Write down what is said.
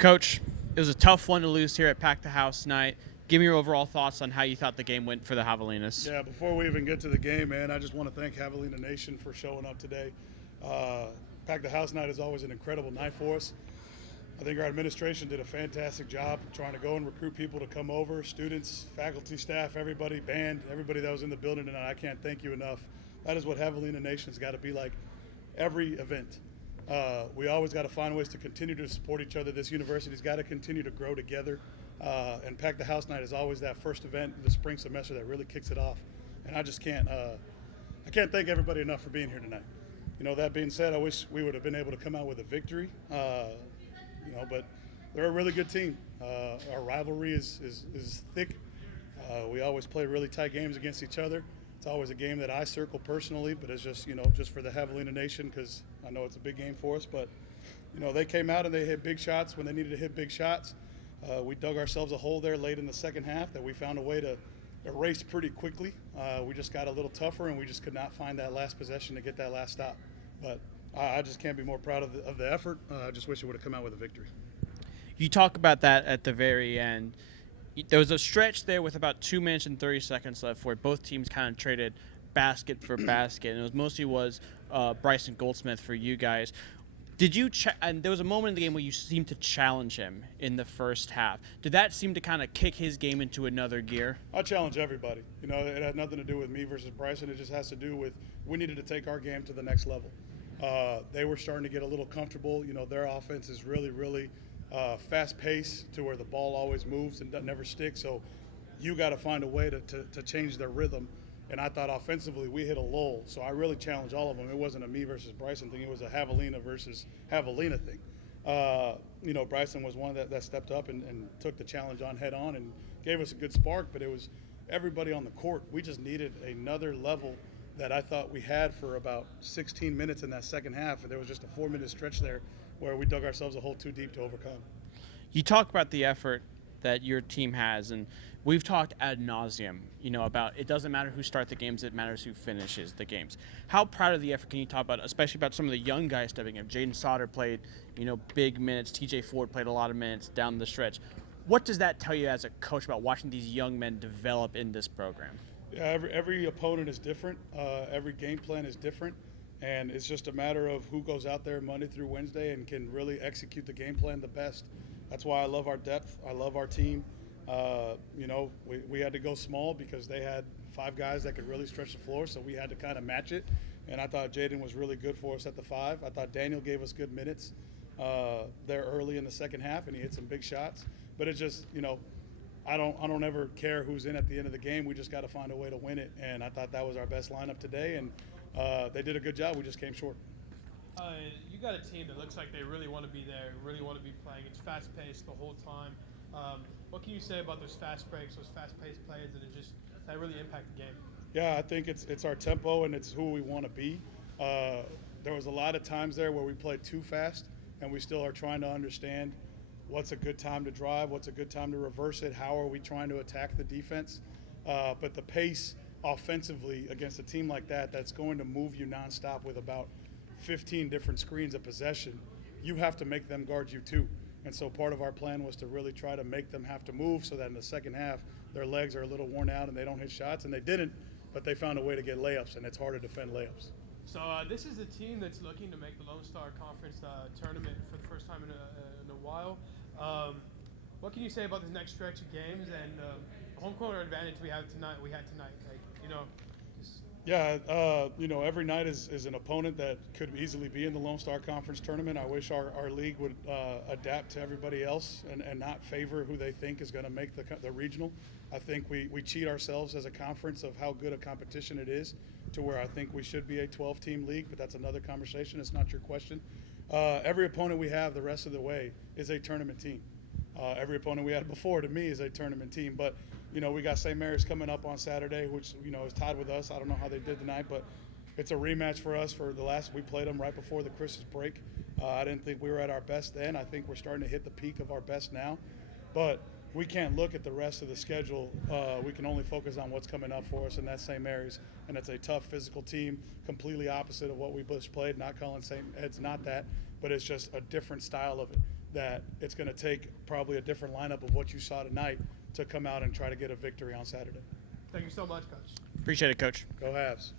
Coach, it was a tough one to lose here at Pack the House night. Give me your overall thoughts on how you thought the game went for the Javelinas. Yeah, before we even get to the game, man, I just want to thank Javelina Nation for showing up today. Pack the House night is always an incredible night for us. I think our administration did a fantastic job trying to go and recruit people to come over, students, faculty, staff, everybody, band, everybody that was in the building tonight. I can't thank you enough. That is what Javelina Nation's got to be like every event. We always got to find ways to continue to support each other. This university's got to continue to grow together. And Pack the House night is always that first event in the spring semester that really kicks it off. And I just can't thank everybody enough for being here tonight. You know, that being said, I wish we would have been able to come out with a victory. But they're a really good team. Our rivalry is thick. We always play really tight games against each other. It's always a game that I circle personally, but it's just, just for the Javelina Nation, because I know it's a big game for us. But, they came out and they hit big shots when they needed to hit big shots. We dug ourselves a hole there late in the second half that we found a way to erase pretty quickly. We just got a little tougher, and we just could not find that last possession to get that last stop. But I just can't be more proud of the effort. I just wish it would have come out with a victory. You talk about that at the very end. There was a stretch there with about 2 minutes and 30 seconds left where both teams kind of traded basket for basket, and it was mostly Bryson Goldsmith for you guys. Did you and there was a moment in the game where you seemed to challenge him in the first half. Did that seem to kind of kick his game into another gear? I challenge everybody. It had nothing to do with me versus Bryson. It just has to do with we needed to take our game to the next level. They were starting to get a little comfortable. Their offense is really, really fast-paced to where the ball always moves and never sticks. So you got to find a way to change their rhythm. And I thought offensively we hit a lull. So I really challenged all of them. It wasn't a me versus Bryson thing. It was a Javelina versus Javelina thing. Bryson was one that stepped up and took the challenge on head on and gave us a good spark. But it was everybody on the court. We just needed another level that I thought we had for about 16 minutes in that second half. And there was just a 4-minute stretch there where we dug ourselves a hole too deep to overcome. You talk about the effort that your team has, and we've talked ad nauseum, about it doesn't matter who starts the games, it matters who finishes the games. How proud of the effort can you talk about, especially about some of the young guys stepping up? Jaden Sauter played, big minutes. TJ Ford played a lot of minutes down the stretch. What does that tell you as a coach about watching these young men develop in this program? Yeah, every opponent is different. Every game plan is different. And it's just a matter of who goes out there Monday through Wednesday and can really execute the game plan the best. That's why I love our depth. I love our team. We had to go small because they had 5 guys that could really stretch the floor, so we had to kind of match it. And I thought Jaden was really good for us at the 5. I thought Daniel gave us good minutes there early in the second half, and he hit some big shots. But it's just, I don't ever care who's in at the end of the game. We just got to find a way to win it. And I thought that was our best lineup today, and they did a good job. We just came short. You got a team that looks like they really want to be there, really want to be playing. It's fast-paced the whole time. What can you say about those fast breaks, those fast-paced plays, that really impact the game? Yeah, I think it's our tempo and it's who we want to be. There was a lot of times there where we played too fast, and we still are trying to understand what's a good time to drive, what's a good time to reverse it, how are we trying to attack the defense. But the pace offensively against a team like that's going to move you nonstop with about 15 different screens of possession, you have to make them guard you too. And so part of our plan was to really try to make them have to move so that in the second half their legs are a little worn out and they don't hit shots, and they didn't, but they found a way to get layups, and it's hard to defend layups. So this is a team that's looking to make the Lone Star Conference tournament for the first time in a while. What can you say about this next stretch of games and home court advantage we had tonight? Every night is an opponent that could easily be in the Lone Star Conference tournament. I wish our league would adapt to everybody else and not favor who they think is going to make the regional. I think we cheat ourselves as a conference of how good a competition it is, to where I think we should be a 12-team league, but that's another conversation. It's not your question. Every opponent we have the rest of the way is a tournament team. Every opponent we had before, to me, is a tournament team. But, we got St. Mary's coming up on Saturday, which, is tied with us. I don't know how they did tonight, but it's a rematch for us for we played them right before the Christmas break. I didn't think we were at our best then. I think we're starting to hit the peak of our best now. But we can't look at the rest of the schedule. We can only focus on what's coming up for us, and that's St. Mary's. And it's a tough physical team, completely opposite of what we just played. Not calling St. Ed's not that, but it's just a different style of it. that it's going to take probably a different lineup of what you saw tonight to come out and try to get a victory on Saturday. Thank you so much, Coach. Appreciate it, Coach. Go Habs.